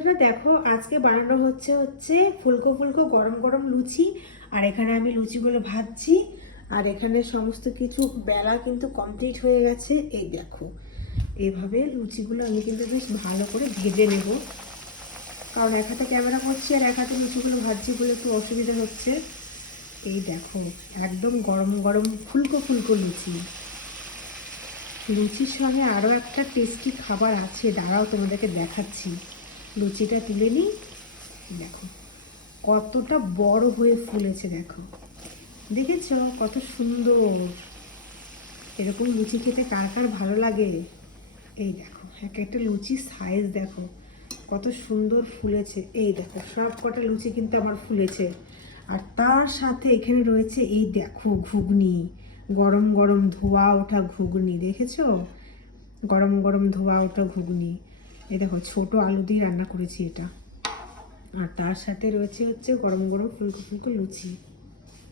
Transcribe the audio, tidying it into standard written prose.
বন্ধুরা দেখো, আজকে বানানো হচ্ছে ফুলকো ফুলকো গরম গরম লুচি। আর এখানে আমি লুচিগুলো ভাজছি। আর এখানে সমস্ত কিছু বেলা কিন্তু কমপ্লিট হয়ে গেছে। এই দেখো, এইভাবে লুচিগুলো আমি কিন্তু বেশ ভালো করে ভেজে নেব, কারণ এক হাতে ক্যামেরা করছি আর এক হাতে লুচিগুলো ভাজছি বলে একটু অসুবিধা হচ্ছে। এই দেখো, একদম গরম গরম ফুলকো ফুলকো লুচি। লুচির সঙ্গে আরও একটা টেস্টি খাবার আছে, দাঁড়াও তোমাদেরকে দেখাচ্ছি। লুচিটা তুলে নিই। দেখো কতটা বড় হয়ে ফুলেছে, দেখো দেখেছো কত সুন্দর। এরকম লুচি খেতে কার কার ভালো লাগে। এই দেখো এক একটা লুচির সাইজ দেখো কত সুন্দর ফুলেছে। এই দেখো সব কটা লুচি কিন্তু আমার ফুলেছে। আর তার সাথে এখানে রয়েছে এই দেখো ঘুগনি, গরম গরম ধোয়া ওঠা ঘুগনি, দেখেছো? গরম গরম ধোয়া ওঠা ঘুগনি। এই দেখো ছোট আলু দিয়ে রান্না করেছি এটা। আর তার সাথে রয়েছে গরম গরম ফুলকো ফুলকো লুচি।